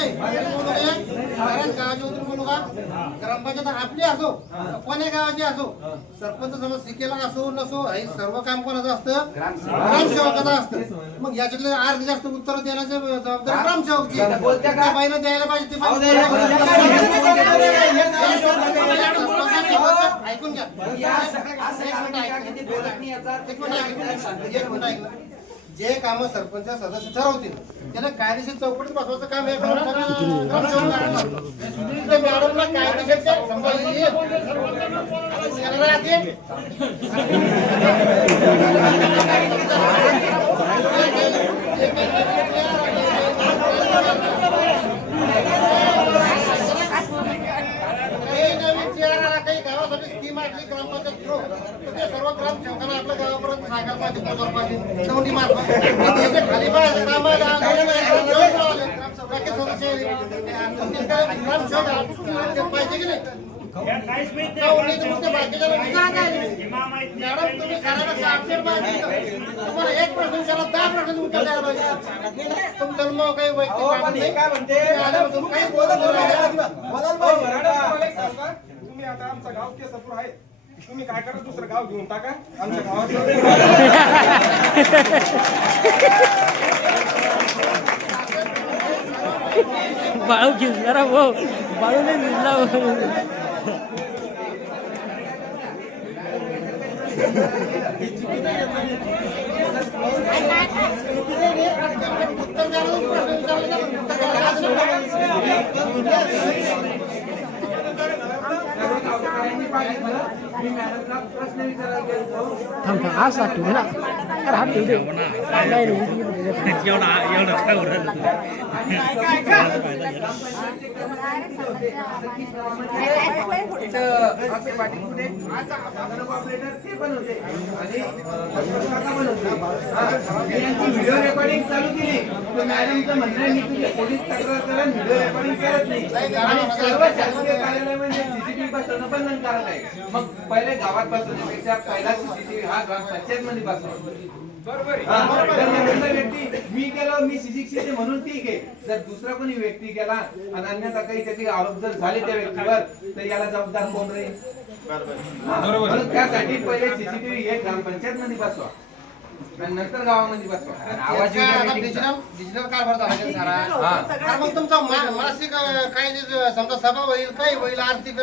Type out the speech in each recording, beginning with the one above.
नाही बोलू नये. कारण गावाच्या उतरून बोलू का ग्रामपंचायत आपली असो कोण्या गावाची असो सरपंच समज शिकेला असो नसो हे सर्व काम कोणाचं असतं ग्रामसेवकाचं असतं. मग याच्यातले अर्धी जास्त उत्तर देण्याची जबाबदारी ग्रामसेवकची. त्या बाईनं द्यायला पाहिजे ते ऐकून घ्या. जे काम सरपंच सदस्य ठरवतील त्याला कायदेशीर चौकटीत बसवायचं काम हे मॅडमला कायदेशीर काही गावासाठी स्कीम असली ग्रामपंचायत थ्रू ते सर्व ग्रामसेवकांना आपल्या गावापर्यंत सांगायला पाहिजे पोहोचवलं पाहिजे. तोंडी मार्फत खाली पाहिजे पाहिजे की नाही. मॅडम तुम्ही तुम्हाला एक प्रश्न विचारा 10 प्रश्नाचं उत्तर द्यायला पाहिजे. तुमचं मग काही वैयक्तिक काही तुम्ही आता आमचं गाव केसापूर आहे तुम्ही काय करा दुसरं गाव घेऊन टाका आमच्या गावात बाळू घेऊन जरा भाऊ बाळू नाही दिसला थांब आज ठेवू ना अरे हात ठेवू दे नाही व्हिडिओ रेकॉर्डिंग चालू केली तर मॅडमचं म्हणणं आहे मी तुझे पोलीस तक्रार करा व्हिडिओ रेकॉर्डिंग करत नाही आणि सर्व शासकीय कार्यालयामध्ये सीसीटीव्ही बसवणं बंधनकारक आहे. मग पहिले गावात बसवण्यापेक्षा पहिला सीसीटीव्ही हा ग्रामपंचायत मध्ये बसवा. व्यक्ती मी केलं मी शिक्षित म्हणून ठीक आहे. जर दुसरा कोणी व्यक्ती केला आणि अन्यथा काही त्याचे आरोप जर झाले त्या व्यक्तीवर तर याला जबाबदार कोण राहील. बरोबर. त्यासाठी पहिले सीसीटीव्ही हे ग्रामपंचायत मध्ये बसवा नंतर गावामध्ये बसवा. डिजिटल कारभार झाला सारा. मग तुमचा मासिक काही समजा सभा होईल काही होईल आर्थिक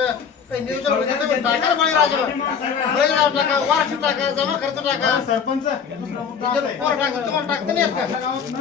काही नियोजन होईल टाका वार्षिक टाका जमा खर्च टाका सरपंच तुम्हाला टाकता नाही